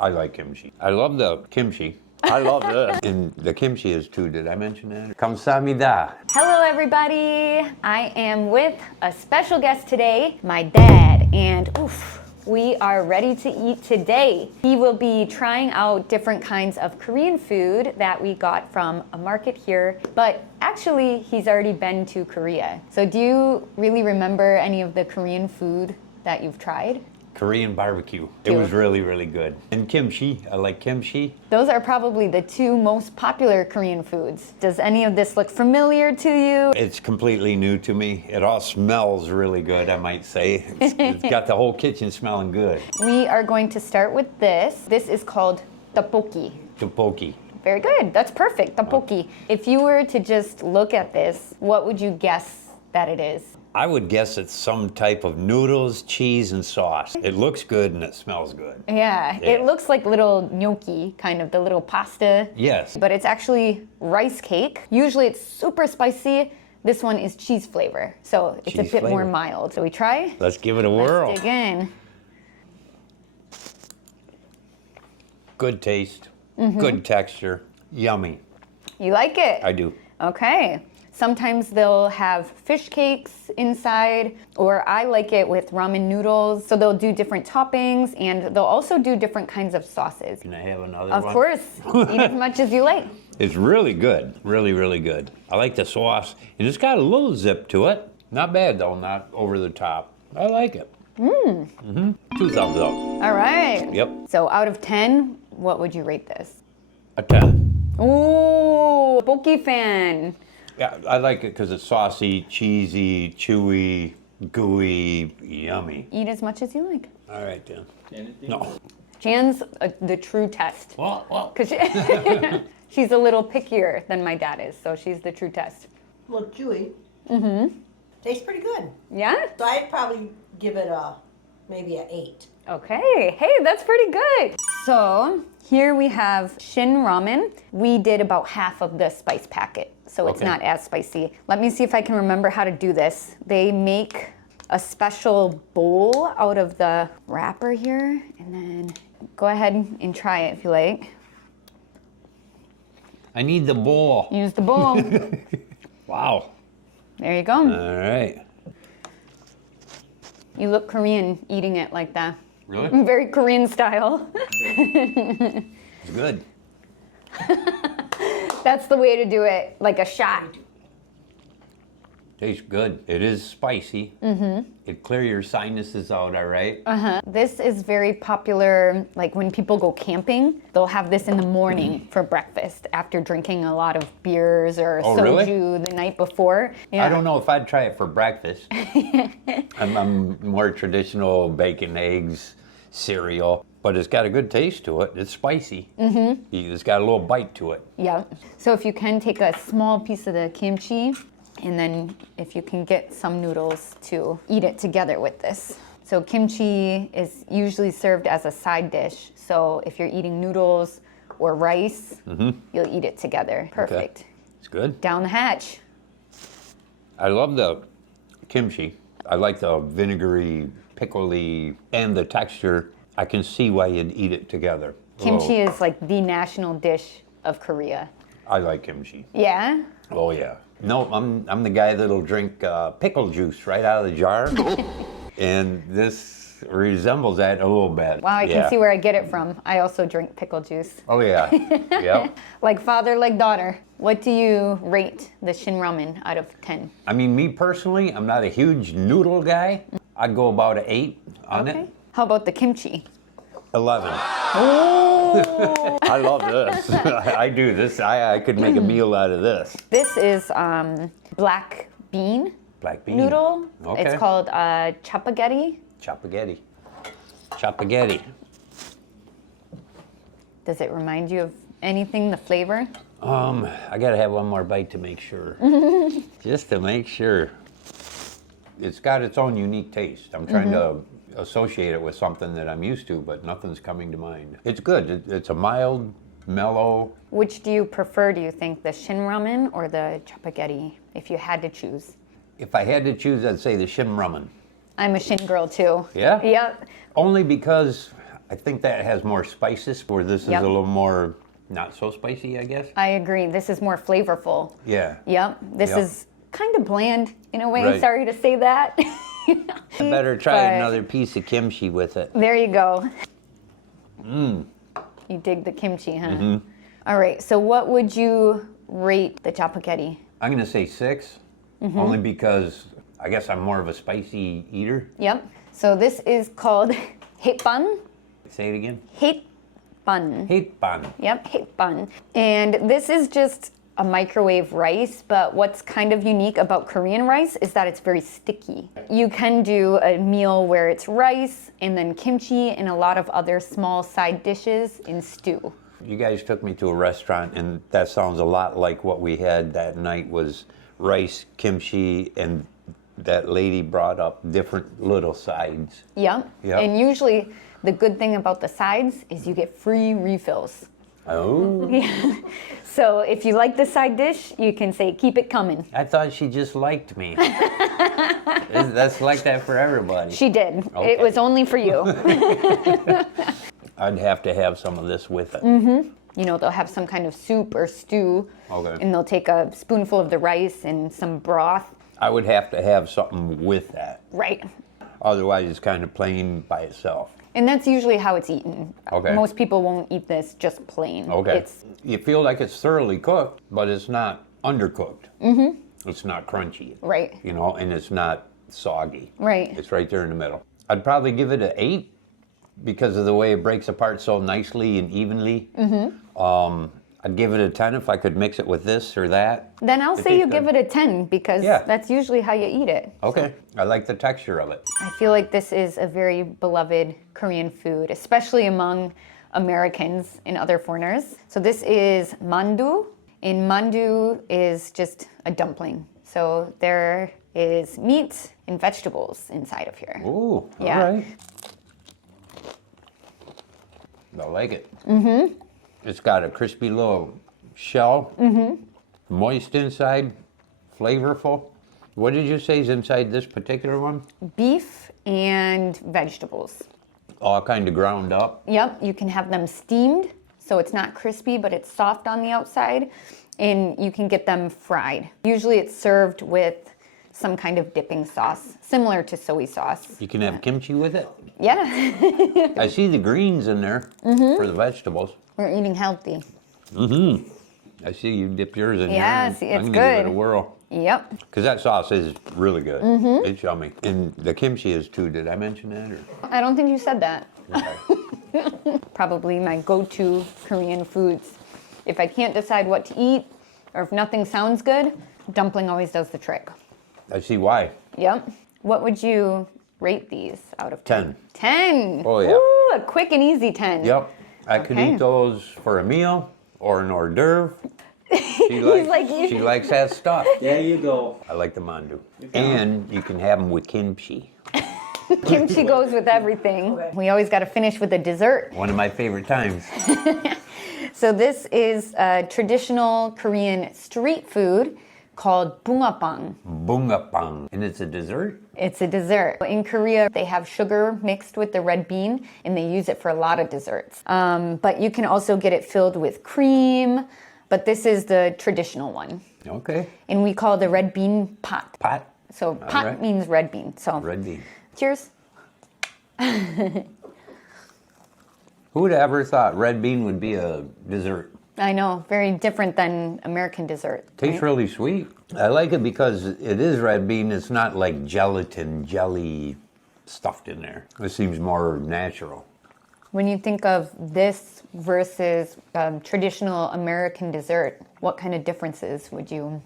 I like kimchi. I love the kimchi. I love this. And the kimchi is too. Did I mention that? 감사합니다. Hello everybody. I am with a special guest today, my dad, and oof, we are ready to eat today. He will be trying out different kinds of Korean food that we got from a market here, but actually he's already been to Korea. So do you really remember any of the Korean food that you've tried? Korean barbecue. It was really, really good. And kimchi. I like kimchi. Those are probably the two most popular Korean foods. Does any of this look familiar to you? It's completely new to me. It all smells really good, I might say. It's got the whole kitchen smelling good. We are going to start with this. This is called tteokbokki. Tteokbokki. Very good. That's perfect. Tteokbokki. If you were to just look at this, what would you guess that it is? I would guess it's some type of noodles, cheese, and sauce. It looks good and it smells good. Yeah, it looks like little gnocchi, kind of the little pasta. Yes. But it's actually rice cake. Usually it's super spicy. This one is cheese flavor, so it's Cheese a bit more flavor. mild. So we try? Let's give it a whirl. Let's dig in. Good taste, good texture, yummy. You like it? I do. Okay. Sometimes they'll have fish cakes inside, or I like it with ramen noodles. So they'll do different toppings, and they'll also do different kinds of sauces. Can I have another Of one? course, eat as much as you like. It's really good, really, really good. I like the sauce, and it's got a little zip to it. Not bad though, not over the top. I like it. 2 thumbs up. All right. Yep. So out of 10, what would you rate this? A 10. Ooh, Boki fan. Yeah, I like it because it's saucy, cheesy, chewy, gooey, yummy. Eat as much as you like. All right, then. No. Jan's the true test. Well. Because she's a little pickier than my dad is, so she's the true test. A little chewy. Tastes pretty good. Yeah? So I'd probably give it maybe an 8. Okay, hey, that's pretty good. So here we have Shin Ramen. We did about half of the spice packet, so it's Okay. not as spicy. Let me see if I can remember how to do this. They make a special bowl out of the wrapper here, and then go ahead and try it if you like. I need the bowl. Use the bowl. Wow. There you go. All right. You look Korean eating it like that. Really? Very Korean style. It's good. That's the way to do it, like a shot. Tastes good. It is spicy. It clear your sinuses out, all right? This is very popular, like when people go camping, they'll have this in the morning for breakfast after drinking a lot of beers or Oh, soju really? the night before. Yeah. I don't know if I'd try it for breakfast. I'm more traditional bacon, eggs, cereal, but it's got a good taste to it. It's spicy. It's got a little bite to it. Yeah. So if you can take a small piece of the kimchi, and then if you can get some noodles to eat it together with this. So kimchi is usually served as a side dish. So if you're eating noodles or rice, you'll eat it together. Perfect. Okay. It's good. Down the hatch. I love the kimchi. I like the vinegary, pickly, and the texture. I can see why you'd eat it together. Kimchi is like the national dish of Korea. I like kimchi. Yeah? Oh yeah. No, I'm the guy that'll drink pickle juice right out of the jar, and this resembles that a little bit. Wow, I can see where I get it from. I also drink pickle juice. Oh yeah. Yep. Like father, like daughter. What do you rate the Shin Ramen out of 10? I mean, me personally, I'm not a huge noodle guy. I'd go about an 8 on it. How about the kimchi? 11. Oh! I love this. I do this. I could make a meal out of this. This is black bean Black bean. noodle. Okay. It's called chapagetti. Chapagetti. Chapagetti. Does it remind you of anything, the flavor? I gotta have one more bite to make sure. Just to make sure. It's got its own unique taste. I'm trying to associate it with something that I'm used to, but nothing's coming to mind. It's good. It's a mild, mellow. Which do you prefer, do you think, the Shin Ramen or the chapagetti, if you had to choose? If I had to choose, I'd say the Shin Ramen. I'm a Shin girl too. Yeah? Yep. Only because I think that has more spices, where this is Yep. a little more not so spicy, I guess. I agree. This is more flavorful. Yeah. Yep. This Yep. is kind of bland in a way. Right. Sorry to say that. I better try But- another piece of kimchi with it. There you go. You dig the kimchi, huh? All right. So what would you rate the 짜파게티? I'm going to say 6, only because I guess I'm more of a spicy eater. Yep. So this is called 햇반. Say it again. 햇반. Heitban. Yep, 햇반. And this is just a microwave rice, but what's kind of unique about Korean rice is that it's very sticky. You can do a meal where it's rice and then kimchi and a lot of other small side dishes in stew. You guys took me to a restaurant, and that sounds a lot like what we had that night was rice, kimchi, and that lady brought up different little sides. Yep. Yep. And usually the good thing about the sides is you get free refills. Oh, So if you like the side dish, you can say, keep it coming. I thought she just liked me. That's like that for everybody. She did. Okay. It was only for you. I'd have to have some of this with it. You know, they'll have some kind of soup or stew, Okay. and they'll take a spoonful of the rice and some broth. I would have to have something with that. Right. Otherwise, it's kind of plain by itself. And that's usually how it's eaten. Okay. Most people won't eat this just plain. Okay. It's You feel like it's thoroughly cooked, but it's not undercooked. It's not crunchy. right. You know, and it's not soggy. Right. It's right there in the middle. I'd probably give it an 8 because of the way it breaks apart so nicely and evenly. I'd give it a 10 if I could mix it with this or that. Then I'll It say you tastes give good. it a 10 because Yeah. that's usually how you eat it. Okay. I like the texture of it. I feel like this is a very beloved Korean food, especially among Americans and other foreigners. So this is mandu, and mandu is just a dumpling. So there is meat and vegetables inside of here. Ooh, Yeah. all right. I like it. Mm-hmm. It's got a crispy little shell, moist inside, flavorful. What did you say is inside this particular one? Beef and vegetables. All kind of ground up. Yep, you can have them steamed, so it's not crispy, but it's soft on the outside, and you can get them fried. Usually it's served with some kind of dipping sauce, similar to soy sauce. You can have kimchi with it. Yeah, I see the greens in there for the vegetables. we're eating healthy. I see you dip yours in Yeah, here. see, I'm it's gonna give it good. a whirl. Yep, Because that sauce is really good. It's yummy. And the kimchi is too. Did I mention that? Or? I don't think you said that. Okay. Probably my go-to Korean foods. If I can't decide what to eat, or if nothing sounds good, dumpling always does the trick. I see why. Yep. What would you rate these out of 10? 10. Oh, yeah. Ooh, a quick and easy 10. Yep. I could Okay. eat those for a meal or an hors d'oeuvre. She like you. She likes that stuff. There you go. I like the mandu. And you can have them with kimchi. Kimchi goes with everything. Okay. We always got to finish with a dessert. One of my favorite times. So this is a traditional Korean street food called bungeoppang. Bungeoppang. And it's a dessert? It's a dessert. In Korea, they have sugar mixed with the red bean, and they use it for a lot of desserts. But you can also get it filled with cream, but this is the traditional one. Okay. And we call the red bean pot. Pot. So pot right. means red bean. So Red bean. cheers. Who would have ever thought red bean would be a dessert? I know, very different than American dessert. Tastes right? really sweet. I like it because it is red bean. It's not like gelatin, jelly stuffed in there. It seems more natural. When you think of this versus traditional American dessert, what kind of differences would you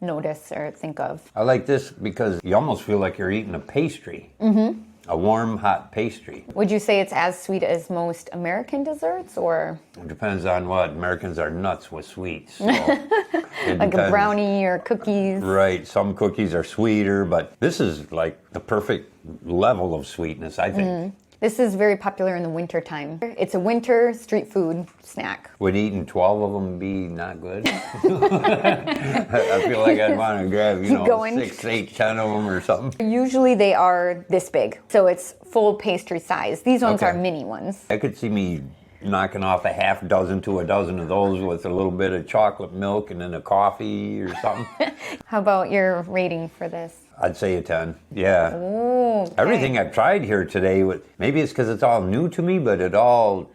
notice or think of? I like this because you almost feel like you're eating a pastry. Mm-hmm. A warm, hot pastry. Would you say it's as sweet as most American desserts, or It depends on what. Americans are nuts with sweets. So it like a depends. brownie or cookies? Right. Some cookies are sweeter, but this is like the perfect level of sweetness, I think. This is very popular in the winter time. It's a winter street food snack. Would eating 12 of them be not good? I feel like I'd want to grab, Keep going. 6, 8, 10 of them or something. Usually they are this big, so it's full pastry size. These ones Okay. are mini ones. I could see me knocking off a half dozen to a dozen of those with a little bit of chocolate milk and then a coffee or something. How about your rating for this? I'd say a 10. Yeah. Ooh, okay. Everything I've tried here today, maybe it's because it's all new to me, but it all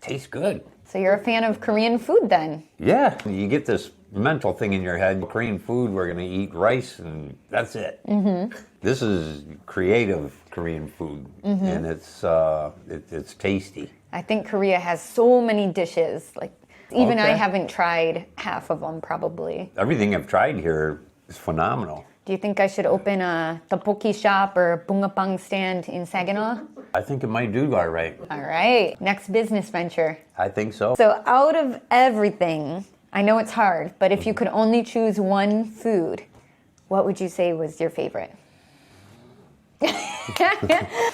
tastes good. So you're a fan of Korean food then? Yeah. You get this mental thing in your head, Korean food, we're going to eat rice and that's it. Mm-hmm. This is creative Korean food, and it's tasty. I think Korea has so many dishes. Like even I Okay. haven't tried half of them probably. Everything I've tried here is phenomenal. Do you think I should open a tteokbokki shop or bungeoppang stand in Saginaw? I think it might do all right. All right, next business venture. I think so. So out of everything, I know it's hard, but if you could only choose one food, what would you say was your favorite?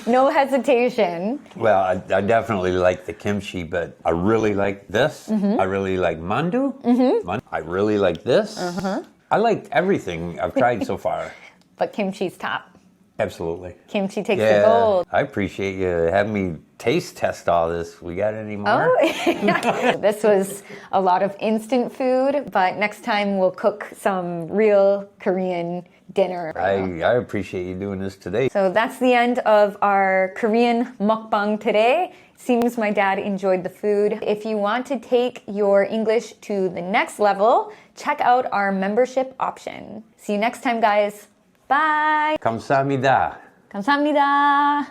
No hesitation. Well, I definitely like the kimchi, but I really like this. I really like mandu. I really like this. I liked everything I've tried so far. But kimchi's top. Absolutely. Kimchi takes the gold. I appreciate you having me taste test all this. We got any more? Oh, this was a lot of instant food, but next time we'll cook some real Korean dinner. I appreciate you doing this today. So that's the end of our Korean mukbang today. Seems my dad enjoyed the food. If you want to take your English to the next level, check out our membership option. See you next time, guys. Bye. 감사합니다. 감사합니다.